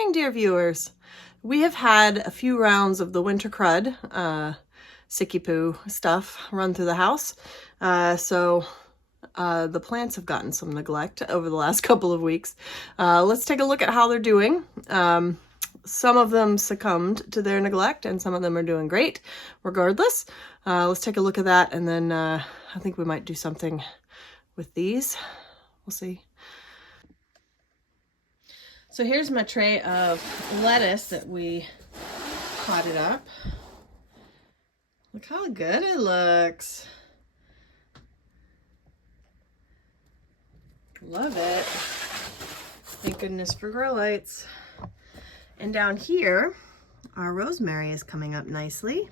morning, dear viewers. We have had a few rounds of the winter crud, sicky poo stuff run through the house. So the plants have gotten some neglect over the last couple of weeks. Let's take a look at how they're doing. Some of them succumbed to their neglect and some of them are doing great regardless. Let's take a look at that, and then I think we might do something with these. We'll see. So here's my tray of lettuce that we potted up. Look how good it looks. Love it. Thank goodness for grow lights. And down here, our rosemary is coming up nicely.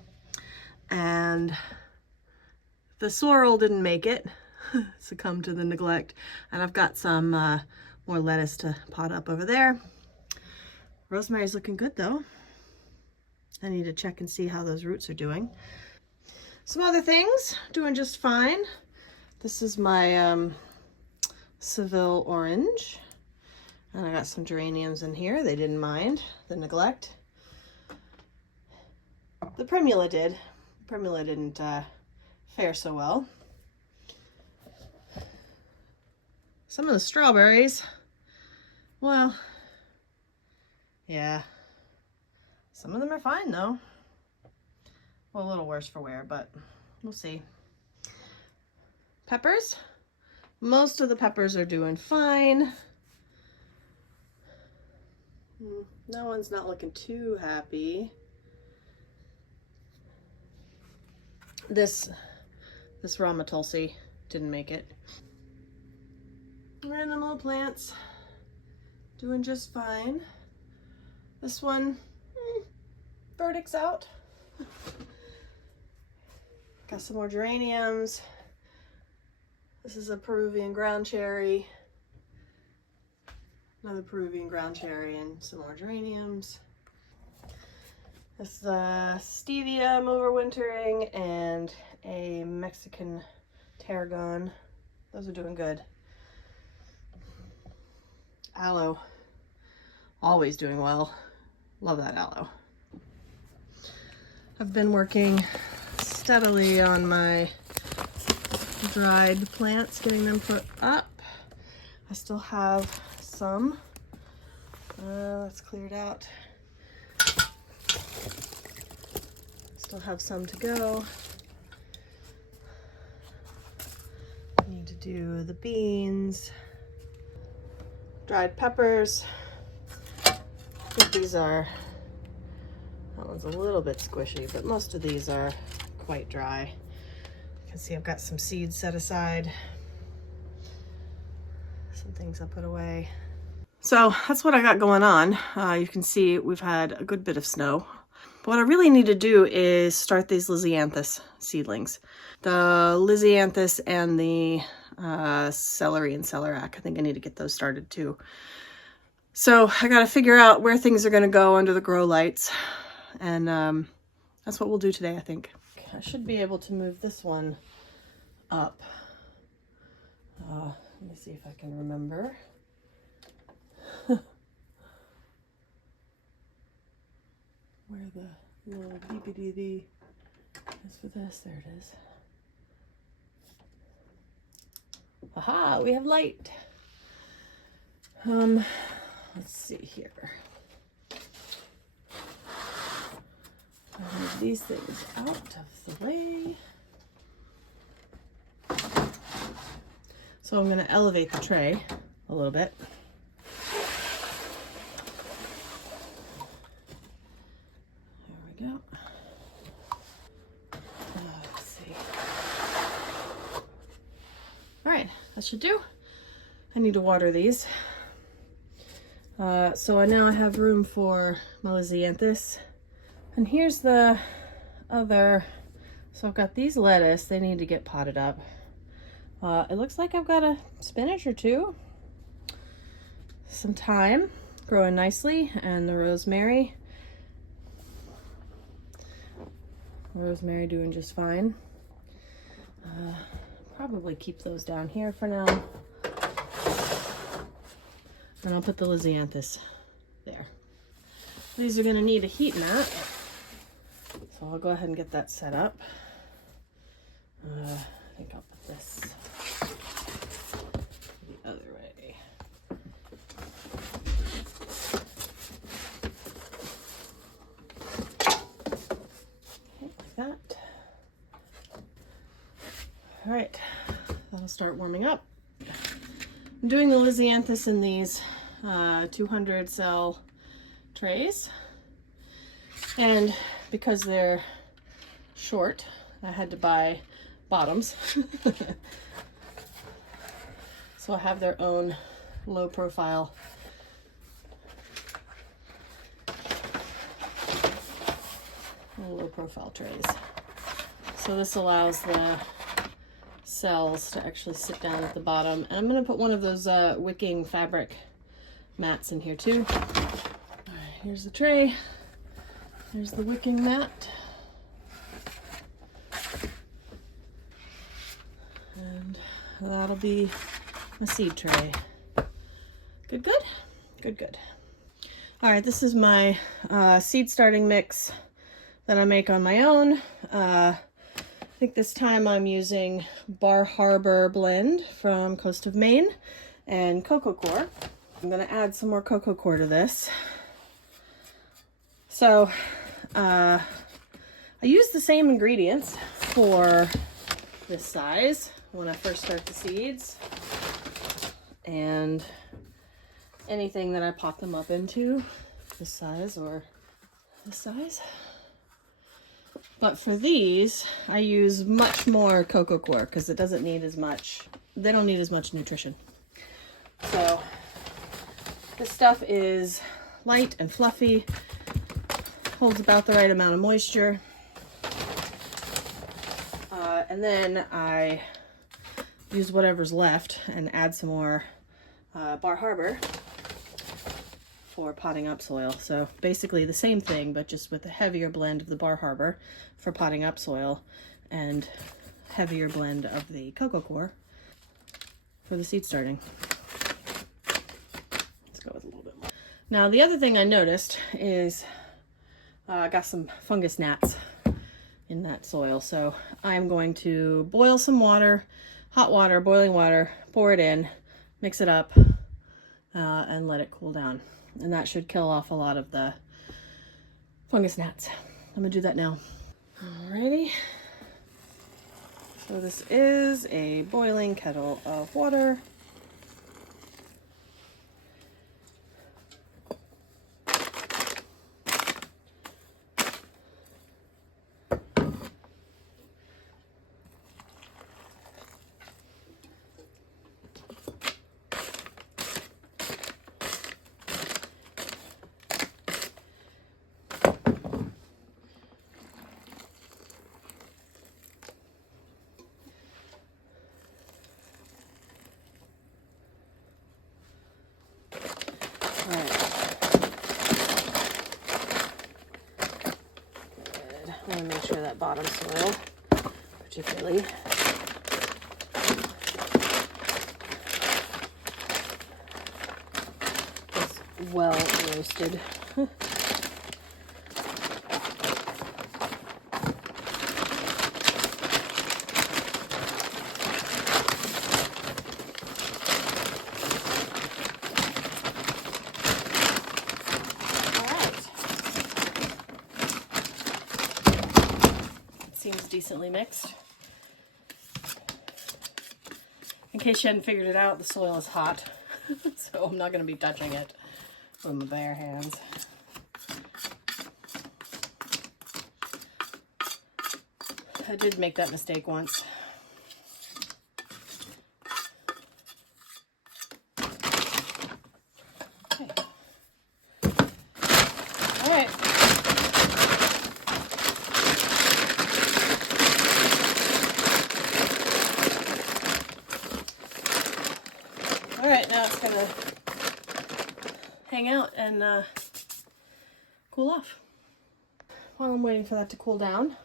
And the sorrel didn't make it, succumbed to the neglect. And I've got some more lettuce to pot up over there. Rosemary's looking good though. I need to check and see how those roots are doing. Some other things, doing just fine. This is my Seville orange. And I got some geraniums in here. They didn't mind the neglect. The primula did. Primula didn't fare so well. Some of the strawberries, well, yeah, some of them are fine though. Well, a little worse for wear, but we'll see. Peppers, most of the peppers are doing fine. That one's not looking too happy. This Rama Tulsi didn't make it. Random little plants doing just fine. This one, verdict's out. Got some more geraniums. This is a Peruvian ground cherry. Another Peruvian ground cherry and some more geraniums. This is a stevia I'm overwintering and a Mexican tarragon. Those are doing good. Aloe, always doing well. Love that aloe. I've been working steadily on my dried plants, getting them put up. I still have some. That's cleared out. Still have some to go. Need to do the beans. Dried peppers. I think these are, that one's a little bit squishy, but most of these are quite dry. You can see I've got some seeds set aside. Some things I put away. So that's what I got going on. You can see we've had a good bit of snow. But what I really need to do is start these Lisinthus seedlings. The Lisinthus and the Celery and Celeriac. I think I need to get those started too. So I got to figure out where things are going to go under the grow lights. And that's what we'll do today, I think. I should be able to move this one up. Let me see if I can remember. Where the little beepy is for this. There it is. Aha, we have light. Let's see here. I'll move these things out of the way. So I'm going to elevate the tray a little bit. There we go. Let's see. All right, that should do. I need to water these. So now I have room for my Lisinthus. And here's the other. So I've got these lettuce. They need to get potted up. It looks like I've got a spinach or two. Some thyme growing nicely, and the rosemary. Rosemary doing just fine. Probably keep those down here for now. And I'll put the Lisinthus there. These are going to need a heat mat, so I'll go ahead and get that set up. I think I'll put this the other way. Okay, like that. All right, that'll start warming up. I'm doing the Lisinthus in these 200 cell trays, and because they're short, I had to buy bottoms. So I have their own low profile trays. So this allows the cells to actually sit down at the bottom. And I'm going to put one of those wicking fabric mats in here too. All right, here's the tray. Here's the wicking mat. And that'll be my seed tray. Good, good? Good, good. All right, this is my seed starting mix that I make on my own. I think this time I'm using Bar Harbor blend from Coast of Maine and cocoa coir. I'm gonna add some more cocoa coir to this. So I use the same ingredients for this size when I first start the seeds, and anything that I pop them up into, this size or this size. But for these, I use much more cocoa coir because it doesn't need as much, they don't need as much nutrition. So this stuff is light and fluffy, holds about the right amount of moisture. And then I use whatever's left and add some more Bar Harbor for potting up soil. So basically the same thing, but just with a heavier blend of the Bar Harbor for potting up soil and heavier blend of the cocoa coir for the seed starting. Let's go with a little bit more. Now the other thing I noticed is I got some fungus gnats in that soil. So I'm going to boil some water, hot water, boiling water, pour it in, mix it up, and let it cool down. And that should kill off a lot of the fungus gnats. I'm gonna do that now. Alrighty. So this is a boiling kettle of water. I want to make sure that bottom soil, particularly, is well roasted. Seems decently mixed. In case you hadn't figured it out, the soil is hot, so I'm not going to be touching it with my bare hands. I did make that mistake once. Okay. All right. Alright, now it's gonna hang out and cool off. While I'm waiting for that to cool down,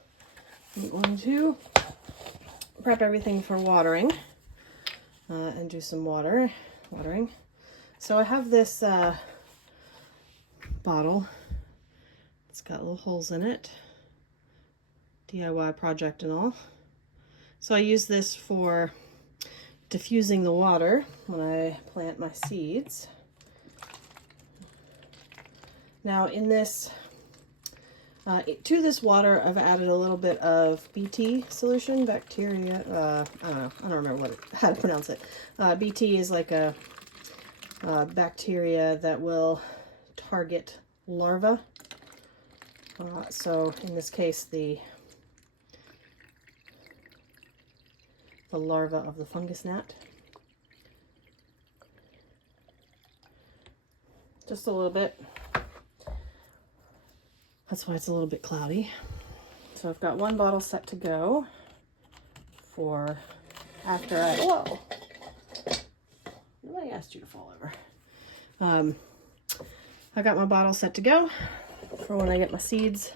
I'm going to prep everything for watering and do some watering. So I have this bottle It's got little holes in it. DIY project and all. So I use this for diffusing the water when I plant my seeds. Now in this, to this water, I've added a little bit of BT solution, bacteria, I don't remember how to pronounce it. BT is like a bacteria that will target larvae. So in this case, the larva of the fungus gnat. Just a little bit. That's why it's a little bit cloudy. So I've got one bottle set to go for after I, whoa, nobody asked you to fall over. I got my bottle set to go for when I get my seeds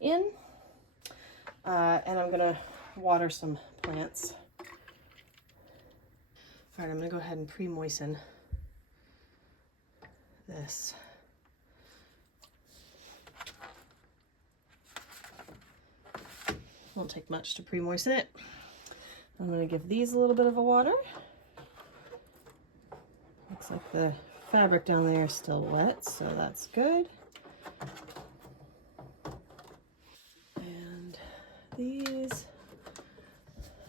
in. And I'm gonna water some plants. All right, I'm gonna go ahead and pre-moisten this. Won't take much to pre-moisten it. I'm going to give these a little bit of a water. Looks like the fabric down there is still wet, so that's good. And these,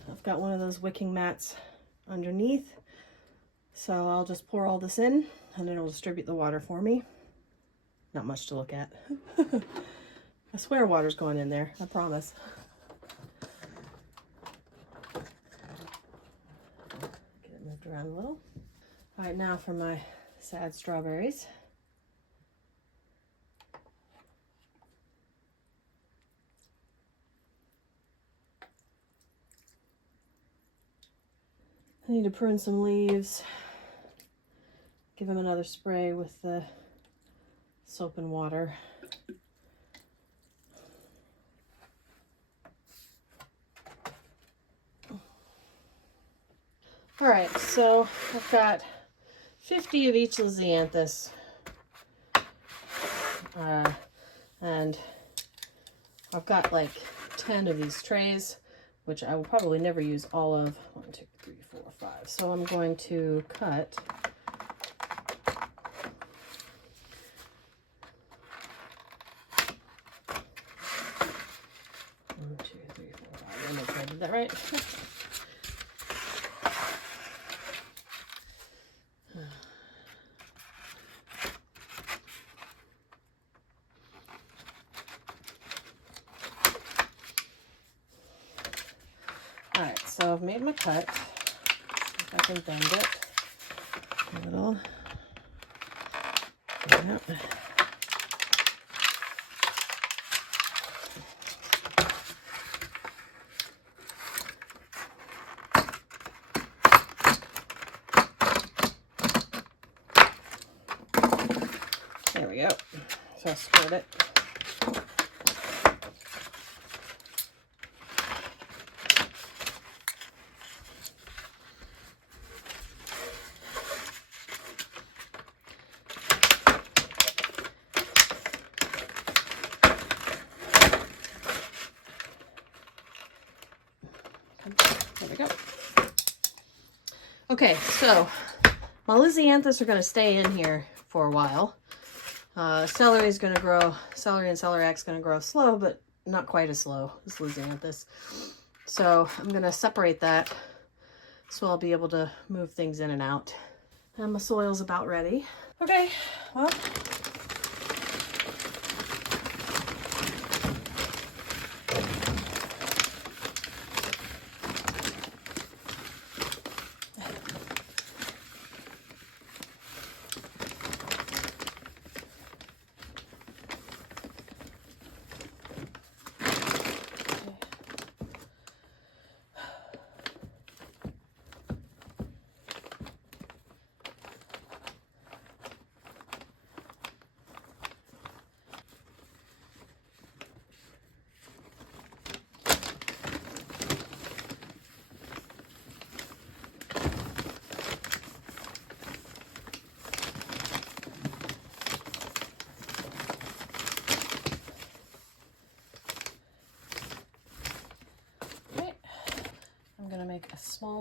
I've got one of those wicking mats underneath, so I'll just pour all this in and it'll distribute the water for me. Not much to look at. I swear water's going in there, I promise. Get it moved around a little. All right, now for my sad strawberries. I need to prune some leaves, give them another spray with the soap and water. All right, so I've got 50 of each Lisinthus, and I've got like 10 of these trays, which I will probably never use all of. 1, 2, 3, 4, 5. So I'm going to cut 1, 2, 3, 4, 5. I'll make sure I did that right. Alright, so I've made my cut. See if I can bend it a little. Yep. There we go. So I squared it. There we go. Okay, so my Lisinthus are going to stay in here for a while. Celery is going to grow, celery and celeriac is going to grow slow, but not quite as slow as Lisinthus. So I'm going to separate that so I'll be able to move things in and out. And my soil's about ready. Okay, well.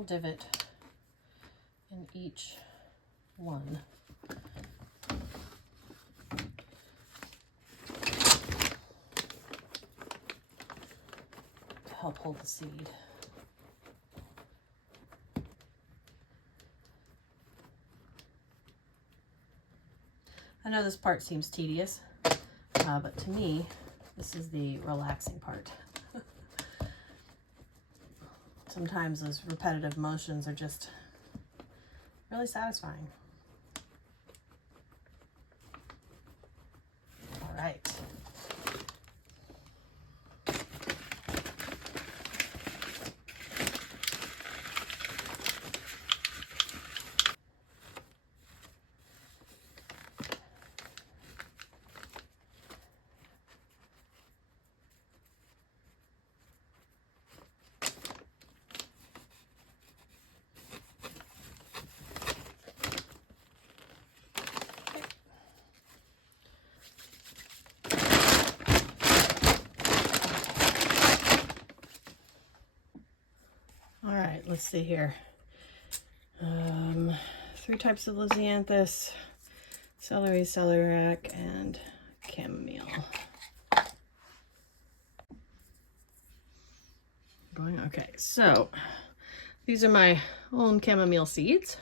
little divot in each one. To help hold the seed. I know this part seems tedious, but to me, this is the relaxing part. Sometimes those repetitive motions are just really satisfying. All right. All right, let's see here. 3 types of Lisinthus, celery, celeriac, and chamomile. Okay, so these are my own chamomile seeds,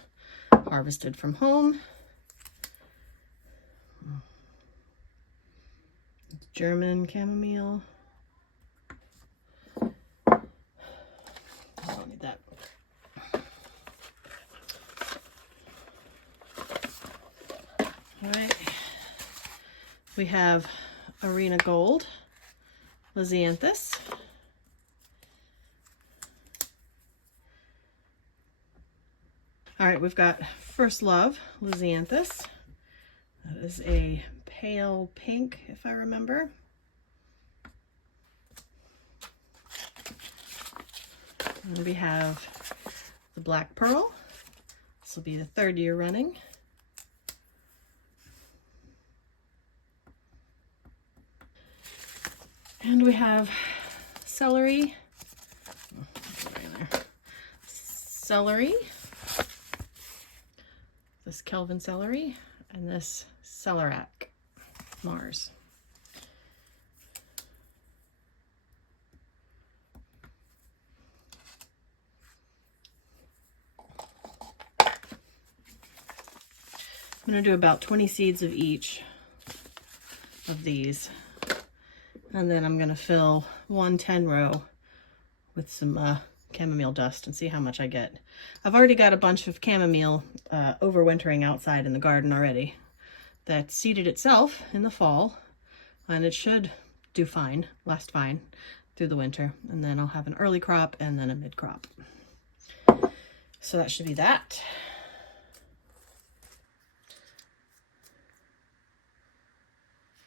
harvested from home. It's German chamomile. I don't need that. All right, we have Arena Gold, Lisinthus. All right, we've got First Love, Lisinthus. That is a pale pink, if I remember. And we have the Black Pearl. This will be the 3rd year running. And we have Celery. Celery. This Kelvin Celery, and this Celeriac Mars. I'm going to do about 20 seeds of each of these, and then I'm going to fill 1 10-row with some chamomile dust and see how much I get. I've already got a bunch of chamomile overwintering outside in the garden already that seeded itself in the fall, and it should do fine, last fine through the winter, and then I'll have an early crop and then a mid crop. So that should be that.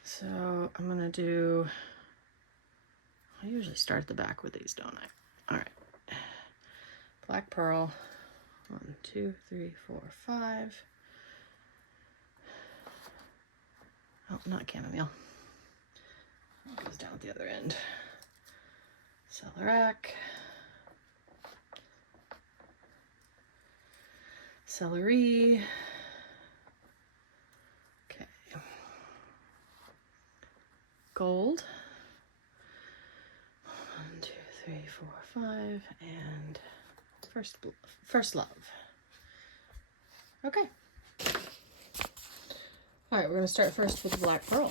So I'm gonna do, I usually start at the back with these, don't I? All right. Black Pearl, 1, 2, 3, 4, 5. Oh, not chamomile. It goes down at the other end. Celeriac. Celery. Okay. Gold. 1, 2, 3, 4, 5, and First Love. Okay. All right, we're going to start first with the Black Pearl.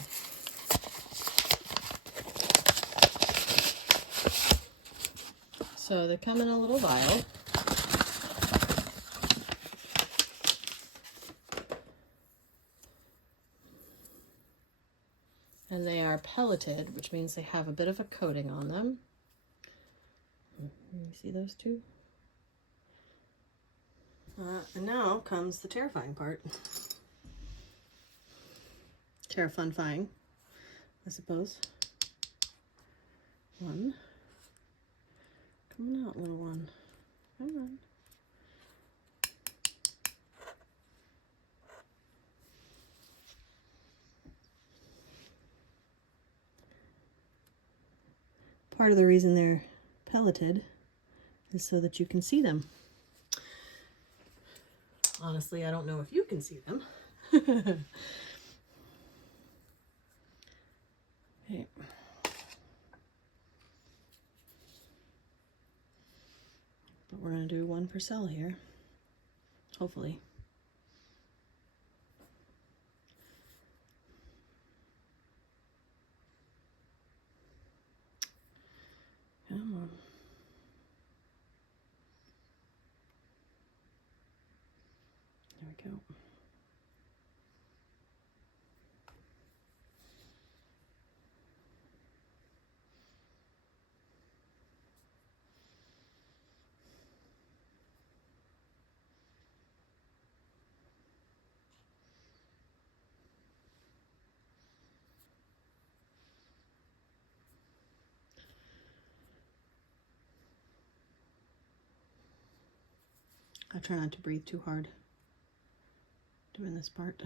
So they come in a little vial. And they are pelleted, which means they have a bit of a coating on them. You see those two? And now comes the terrifying part. Terrifying, I suppose. 1. Come on out, little one. Come on. Part of the reason they're pelleted is so that you can see them. Honestly, I don't know if you can see them. Okay. But we're going to do one per cell here, hopefully. Come on. There we go. I try not to breathe too hard doing this part.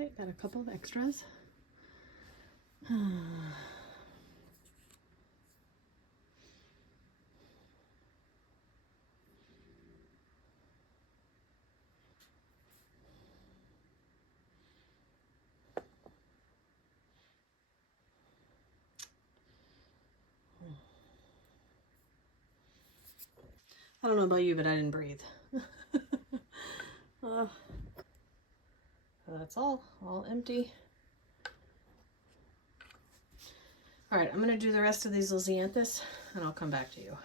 Okay, got a couple of extras. I don't know about you, but I didn't breathe. So that's all empty. All right, I'm gonna do the rest of these Lisinthus and I'll come back to you.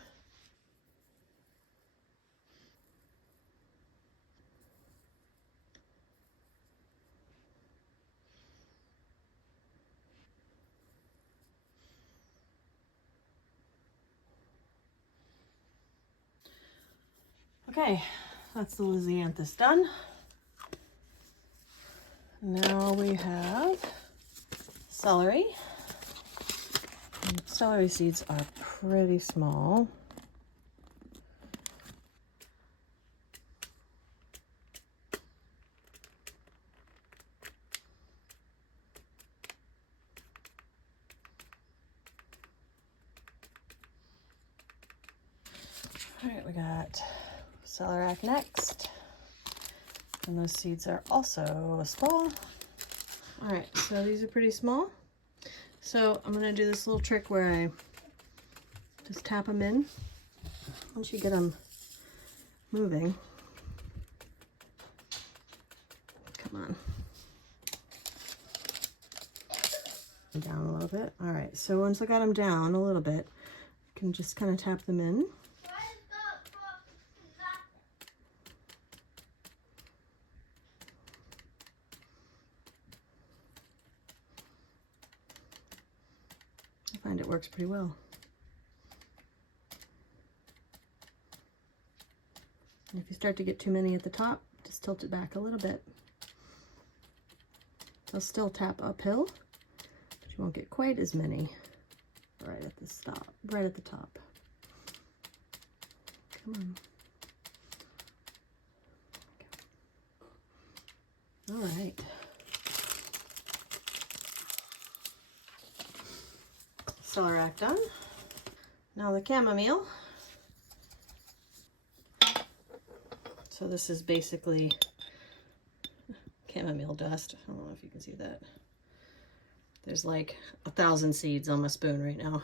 Okay, that's the Lisinthus done. Now we have celery. And celery seeds are pretty small. All right, we got Celeriac next. And those seeds are also small. All right, so these are pretty small. So I'm gonna do this little trick where I just tap them in. Once you get them moving, come on, down a little bit. All right, so once I got them down a little bit, I can just kind of tap them in. I find it works pretty well. And if you start to get too many at the top, just tilt it back a little bit. They'll still tap uphill, but you won't get quite as many right at the top. Come on. All right. Celeriac done. Now the chamomile. So this is basically chamomile dust. I don't know if you can see that. There's like 1,000 seeds on my spoon right now.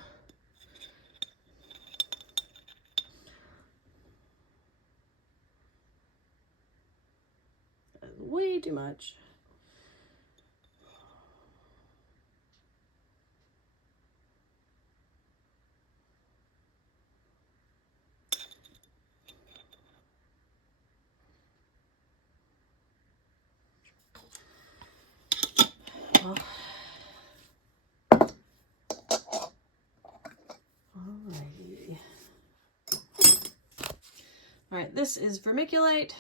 Way too much. Alrighty. All right, this is vermiculite.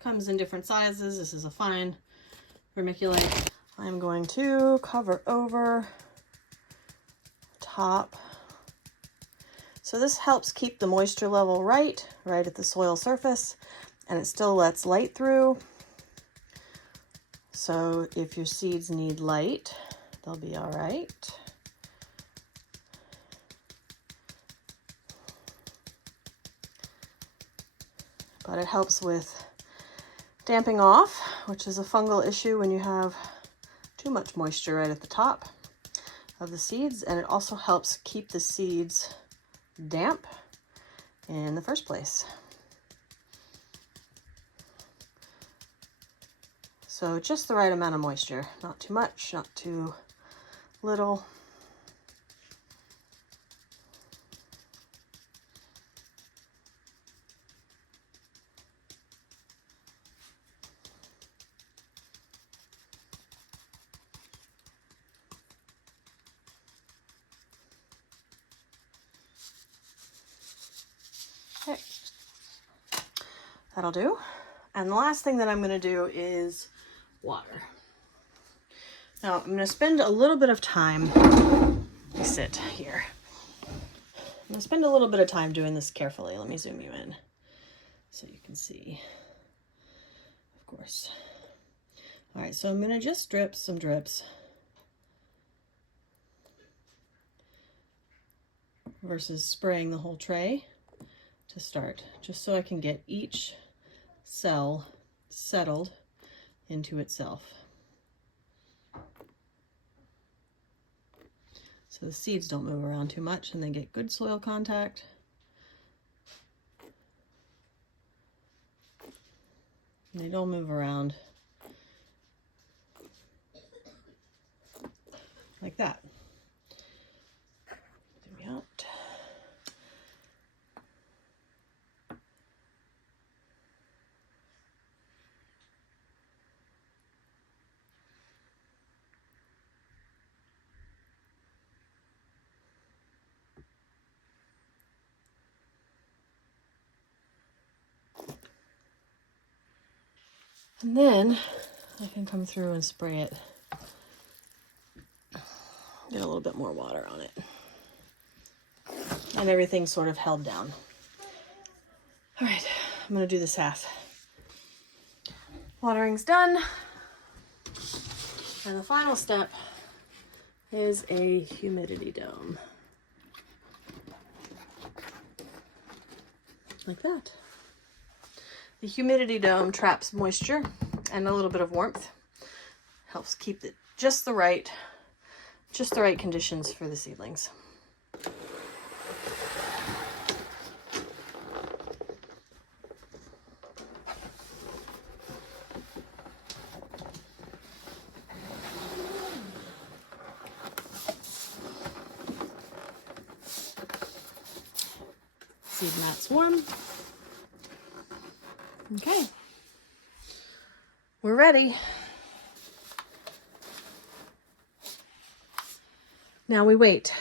Comes in different sizes. This is a fine vermiculite. I'm going to cover over top. So this helps keep the moisture level right at the soil surface, and it still lets light through. So if your seeds need light, they'll be all right. But it helps with damping off, which is a fungal issue when you have too much moisture right at the top of the seeds, and it also helps keep the seeds damp in the first place. So just the right amount of moisture, not too much, not too little. Okay, that'll do. And the last thing that I'm going to do is water. Now I'm going to spend a little bit of time, let me sit here. I'm going to spend a little bit of time doing this carefully. Let me zoom you in so you can see, of course. All right, so I'm going to just drip some drips versus spraying the whole tray to start, just so I can get each cell settled into itself. So the seeds don't move around too much and they get good soil contact. And they don't move around like that. There we go. And then I can come through and spray it. Get a little bit more water on it. And everything's sort of held down. All right, I'm gonna do this half. Watering's done. And the final step is a humidity dome. Like that. The humidity dome traps moisture and a little bit of warmth. Helps keep it just the right conditions for the seedlings. Seed mat's warm. Okay, we're ready. Now we wait.